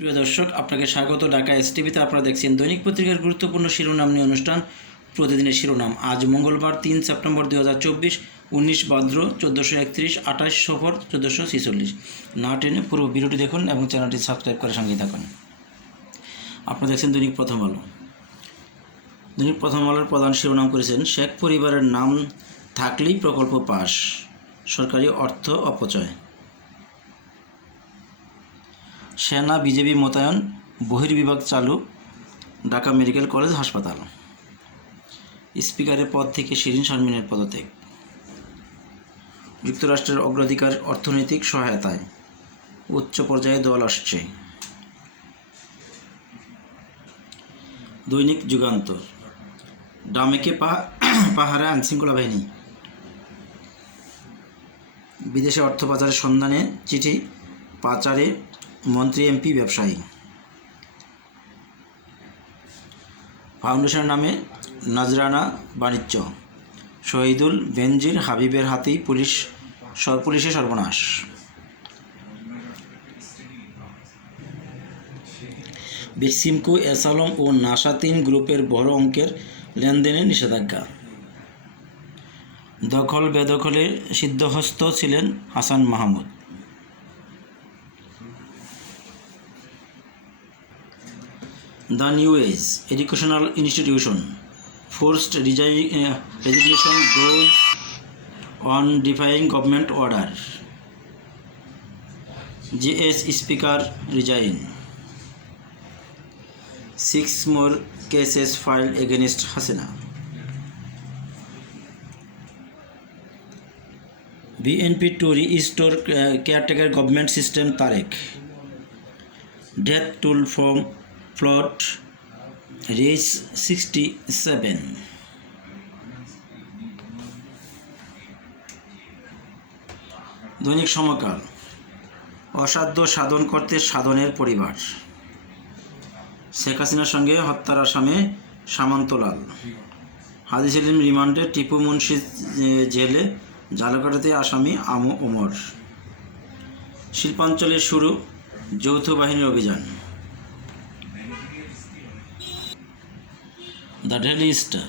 প্রিয় দর্শক আপনাকে স্বাগত ঢাকা এস টিভিতে আপনারা দেখছেন দৈনিক পত্রিকার গুরুত্বপূর্ণ শিরোনাম নিয়ে অনুষ্ঠান প্রতিদিনের শিরোনাম আজ মঙ্গলবার তিন সেপ্টেম্বর দু হাজার চব্বিশ উনিশ ভাদ্র চোদ্দোশো একত্রিশ আঠাশ সফর চোদ্দোশো ছিচল্লিশ না টেনে পুরো ভিডিওটি দেখুন এবং চ্যানেলটি সাবস্ক্রাইব করে সঙ্গে থাকুন আপনারা দেখছেন দৈনিক প্রথম আলো দৈনিক প্রথম আলোর প্রধান শিরোনাম করেছেন শেখ পরিবারের নাম থাকলেই প্রকল্প পাশ সরকারি অর্থ অপচয় সেনা বিজেপি মোতায়েন বহির্বিভাগ চালু ঢাকা মেডিকেল কলেজ হাসপাতাল স্পিকারের পদ থেকে শিরিন শারমিনের পদত্যাগ যুক্তরাষ্ট্রের অগ্রাধিকার অর্থনৈতিক সহায়তায় উচ্চ পর্যায়ে দল আসছে দৈনিক যুগান্তর ডামেকে পাহারা আইনশৃঙ্খলা বাহিনী বিদেশে অর্থ পাচারের সন্ধানে চিঠি পাচারে মন্ত্রী এমপি ব্যবসায়ী ফাউন্ডেশন নামে নাজরানা বাণিজ্য শহীদুল বেনজির হাবিবের হাতেই পুলিশ পুলিশে সর্বনাশ বেক্সিমকো এসালম ও নাসাতিন গ্রুপের বড় অঙ্কের লেনদেনে নিষেধাজ্ঞা দখল বেদখলে সিদ্ধহস্ত ছিলেন Hasan Mahmud The new age educational institution forced resignation goes on defying government order. JS Speaker resign. 6 more cases filed against Hasina. BNP to restore caretaker government system. Tarek death toll from plot race sixty seven দৈনিক সমকাল অসাধ্য সাধন করতে সাধনের পরিবার শেখ হাসিনার সঙ্গে হত্যার আসামে সামন্তলাল হাদিস সেলিম রিমান্ডে টিপু মুন্সি জেলে জালকাটাতে আসামি আমু ওমর শিল্পাঞ্চলের শুরু যৌথ বাহিনীর অভিযান The Daily Star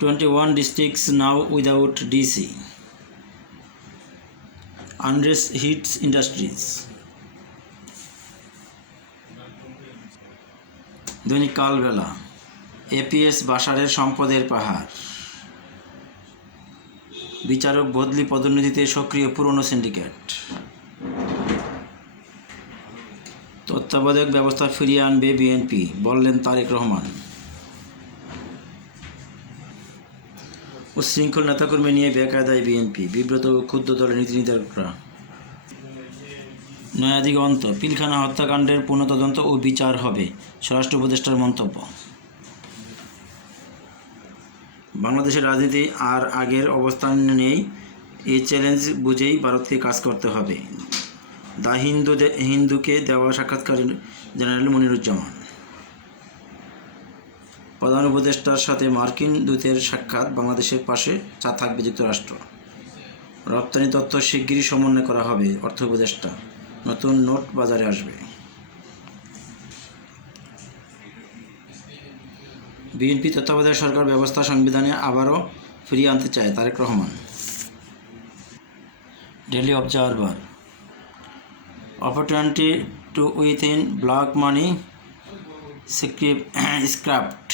twenty one districts now without DC unrest hits industries দৈনিক কালবেলা এপিএস বাসারের সম্পদের পাহাড় বিচারক বদলি পদোন্নতিতে সক্রিয় পুরনো সিন্ডিকেট তত্ত্বাবধায়ক ব্যবস্থা ফিরিয়ে আনবে বিএনপি বললেন তারেক রহমান উশৃঙ্খল নেতাকর্মী নিয়ে বেকায়দায় বিএনপি বিব্রত ক্ষুদ্র দলের নীতি নির্ধারকরা নয়াদিগন্ত পিলখানা হত্যাকাণ্ডের পুনঃতদন্ত ও বিচার হবে স্বরাষ্ট্র উপদেষ্টার মন্তব্য বাংলাদেশের রাজনীতি আর আগের অবস্থান নেই এই চ্যালেঞ্জ বুঝেই ভারতকে কাজ করতে হবে দা হিন্দু হিন্দুকে দেওয়া সাক্ষাৎকার জেনারেল মনিরুজ্জামান প্রধান উপদেষ্টার সাথে মার্কিন দূতের সাক্ষাৎ বাংলাদেশের পাশে চা থাকবে যুক্তরাষ্ট্র রপ্তানি তথ্য শিগগিরই সমন্বয় করা হবে অর্থ উপদেষ্টা নতুন নোট বাজারে আসবে বিএনপি তত্ত্বাবধায়ক সরকার ব্যবস্থা সংবিধানে আবারও ফিরিয়ে আনতে চায় Tarek Rahman Daily Observer opportunity to with in block money script স্ক্রাফ্ট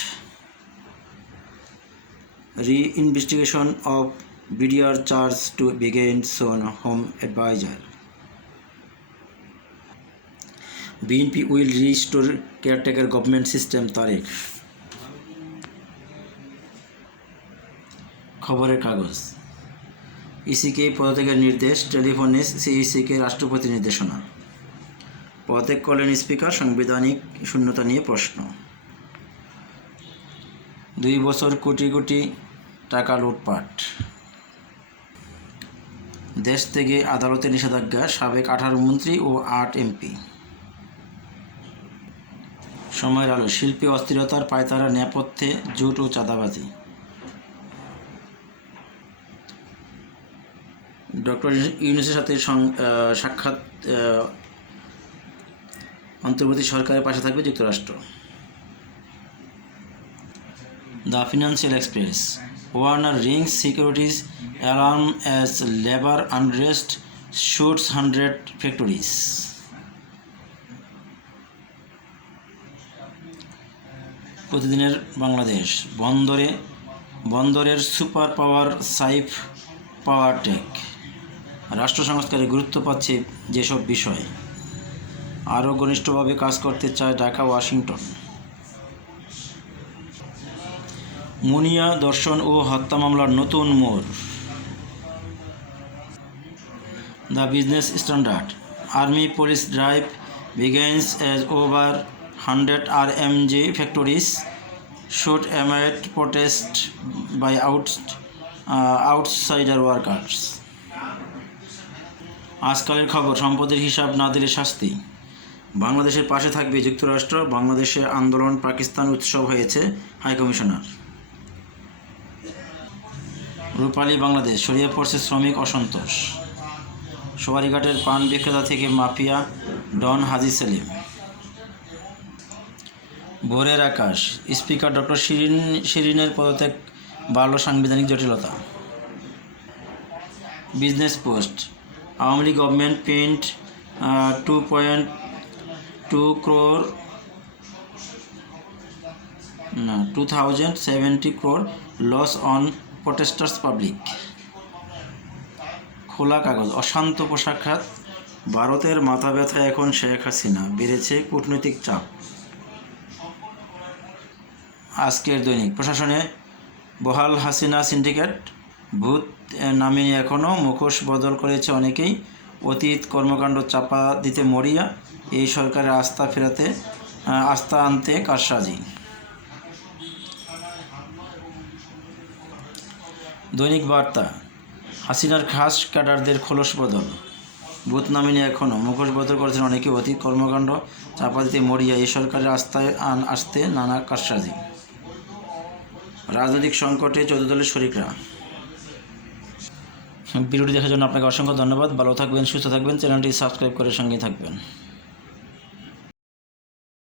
re-investigation of BDR charge to begin soon, Home Advisor. BNP will restore caretaker government system, Tariq. খবরের কাগজ ইসিকে পদত্যাগের নির্দেশ টেলিফোনে সিইসিকে রাষ্ট্রপতি নির্দেশনা পদত্যাগ করলেন স্পিকার সাংবিধানিক শূন্যতা নিয়ে প্রশ্ন দুই বছর কোটি কোটি টাকা লুটপাট দেশ থেকে আদালতে নিষেধাজ্ঞা সাবেক আঠারো মন্ত্রী ও আট এমপি সময়ের আলো শিল্পী অস্থিরতার পায়তারা নেপথ্যে জুট ও চাঁদাবাজি ডক্টর ইউনুসের সাথে সাক্ষাৎ অন্তর্বর্তী সরকারের পাশে থাকবে যুক্তরাষ্ট্র The Financial Express warner rings securities alarm as labour unrest shuts hundred factories প্রতিদিনের বাংলাদেশ বন্দরে বন্দরের super power Saif power tech রাষ্ট্র সংস্কারে গুরুত্ব পাচ্ছে যেসব বিষয় আরও ঘনিষ্ঠভাবে কাজ করতে চায় ঢাকা ওয়াশিংটন মুনিয়া দর্শন ও হত্যা মামলার নতুন মোড় The Business Standard army police drive begins as over hundred R M G factories shut amid protest by out outsider workers আজকালের খবর সম্পদের হিসাব না দিলে শাস্তি বাংলাদেশের পাশে থাকবে যুক্তরাষ্ট্র বাংলাদেশের আন্দোলন পাকিস্তান উৎসব হয়েছে হাইকমিশনার রূপালী বাংলাদেশ ছড়িয়ে পড়ছে শ্রমিক অসন্তোষ সোবারিঘাটের পান বিক্রেতা থেকে মাফিয়া ডন হাজি সেলিম ভোরের আকাশ স্পিকার ডক্টর শিরিন শিরিনের পদত্যাগ বাড়ল সাংবিধানিক জটিলতা Business Post Awami League government paint two point two crore না two thousand seventy crore loss on protesters public Khola Kagoj অশান্ত পোশাক খাত ভারতের মাথা ব্যথা এখন শেখ হাসিনা বেড়েছে কূটনৈতিক চাপ আজকের দৈনিক প্রশাসনে বহাল হাসিনা সিন্ডিকেট ভূত নামে এখনও মুখোশ বদল করেছে অনেকেই অতীত কর্মকাণ্ড চাপা দিতে মরিয়া এই সরকারের আস্থা ফেরাতে আস্থা আনতে কারসাজি দৈনিক বার্তা হাসিনার খাস ক্যাডারদের খোলস বদল বুথ নামিনে এখনও মুখোশ বদল করেছেন অনেকে অতি কর্মকাণ্ড চাপা দিতে মরিয়া এই সরকারের আস্থায় আন আসতে নানা কারসাজি রাজনৈতিক সংকটে চৌদ্দ দলের শরিকরা ভিডিওটি দেখার জন্য আপনাকে অসংখ্য ধন্যবাদ ভালো থাকবেন সুস্থ থাকবেন চ্যানেলটি সাবস্ক্রাইব করে সঙ্গে থাকবেন